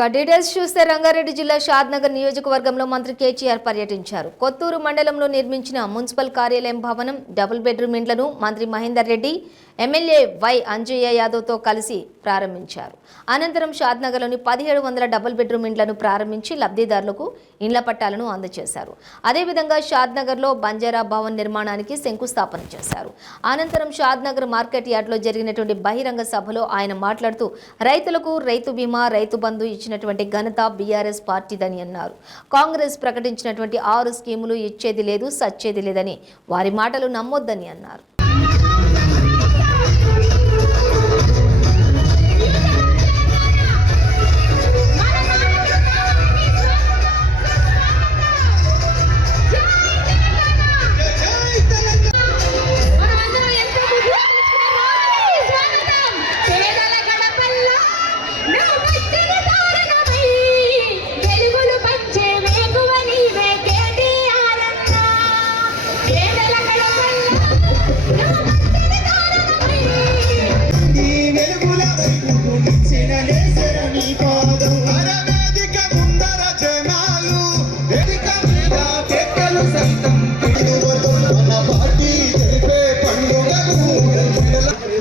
Details చూస్తే రంగారెడ్డి జిల్లా షాద్నగర్ నియోజకవర్గంలో మంత్రి కేటీఆర్ పర్యటించారు. కొత్తూరు మండలంలో నిర్మించిన మున్సిపల్ కార్యాలయం భవనం, డబుల్ బెడ్రూమ్ ఇండ్లను మంత్రి మహేందర్ రెడ్డి, ఎమ్మెల్యే వై అంజయ్య యాదవ్తో కలిసి ప్రారంభించారు. అనంతరం షాద్నగర్లోని 1700 డబుల్ బెడ్రూమ్ ఇండ్లను ప్రారంభించి లబ్ధిదారులకు ఇండ్ల పట్టాలను అందజేశారు. అదేవిధంగా షాద్నగర్లో బంజారా భవన్ నిర్మాణానికి శంకుస్థాపన చేశారు. అనంతరం షాద్నగర్ మార్కెట్ యార్డ్లో జరిగినటువంటి బహిరంగ సభలో ఆయన మాట్లాడుతూ రైతులకు రైతు బీమా, రైతు బంధు ఇచ్చినటువంటి ఘనత బీఆర్ఎస్ పార్టీదని అన్నారు. కాంగ్రెస్ ప్రకటించినటువంటి 6 స్కీములు ఇచ్చేది లేదు, సచ్చేది లేదని వారి మాటలు నమ్మొద్దని అన్నారు.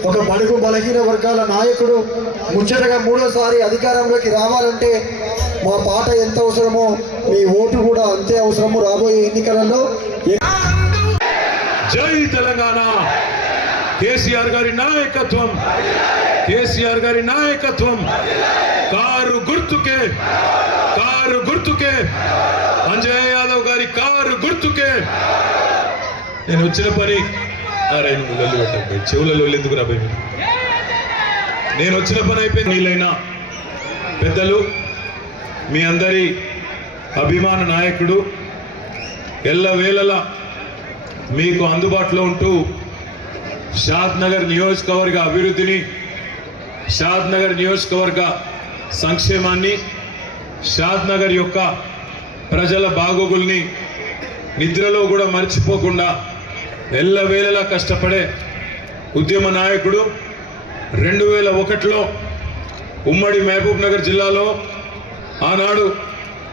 ఒక బడుగు బలహీన వర్గాల నాయకుడు ముచ్చటగా 3వసారి అధికారంలోకి రావాలంటే మా పాట ఎంత అవసరమో మీ ఓటు కూడా అంతే అవసరము. రాబోయే ఎన్నికలలో జై తెలంగాణ, కేసీఆర్ గారి నాయకత్వం, కేసీఆర్ గారి నాయకత్వం, కారు గుర్తుకే అంజయ్య యాదవ్ గారి కారు గుర్తుకే. నేను వచ్చిన పని అరే లొల్లి పెట్టకపోయి చెవులలో ఎందుకు రాబోయి. నేను వచ్చిన పని అయిపోయింది. నీళ్ళైనా పెద్దలు, మీ అందరి అభిమాన నాయకుడు, ఎల్లవేళలా మీకు అందుబాటులో ఉంటూ షాద్నగర్ నియోజకవర్గ అభివృద్ధిని, షాద్నగర్ నియోజకవర్గ సంక్షేమాన్ని, షాద్నగర్ యొక్క ప్రజల బాగోగుల్ని నిద్రలో కూడా మర్చిపోకుండా ఎల్లవేళలా కష్టపడే ఉద్యమ నాయకుడు. 2001లో ఉమ్మడి మహబూబ్ నగర్ జిల్లాలో ఆనాడు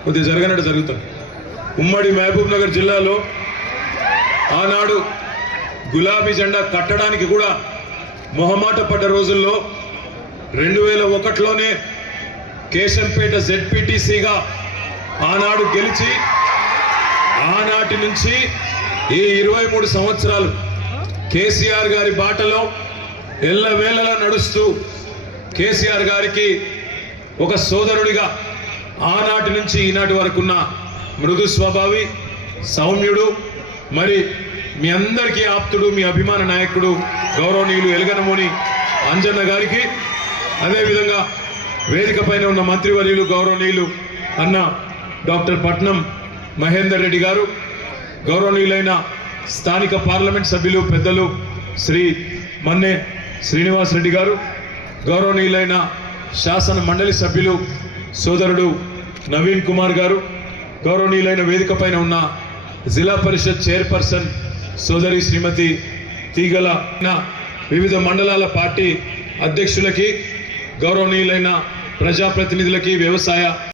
కొద్దిగా జరగనట్టు జరుగుతుంది. ఉమ్మడి మహబూబ్ నగర్ జిల్లాలో ఆనాడు గులాబీ జెండా కట్టడానికి కూడా మొహమాట పడ్డ రోజుల్లో 2001లోనే కేశంపేట జెడ్పీటీసీగా ఆనాడు గెలిచి ఆనాటి నుంచి ఈ 23 సంవత్సరాలు కేసీఆర్ గారి బాటలో ఎల్లవేళలా నడుస్తూ కేసీఆర్ గారికి ఒక సోదరుడిగా ఆనాటి నుంచి ఈనాటి వరకున్న మృదు స్వభావి, సౌమ్యుడు, మరి మీ అందరికీ ఆప్తుడు, మీ అభిమాన నాయకుడు గౌరవనీయులు ఎలుగనమూని అంజన్న గారికి, అదేవిధంగా వేదిక పైన ఉన్న మంత్రివర్యులు గౌరవనీయులు అన్న డాక్టర్ పట్నం మహేందర్ రెడ్డి గారు, గౌరవనీయులైన స్థానిక పార్లమెంట్ సభ్యులు పెద్దలు శ్రీ మన్నే శ్రీనివాస్ రెడ్డి గారు, గౌరవనీయులైన శాసన మండలి సభ్యులు సోదరుడు నవీన్ కుమార్ గారు, గౌరవనీయులైన వేదిక పైన ఉన్న జిల్లా పరిషత్ చైర్పర్సన్ సోదరి శ్రీమతి తీగల, వివిధ మండలాల పార్టీ అధ్యక్షులకి, గౌరవనీయులైన ప్రజాప్రతినిధులకి, వ్యవసాయ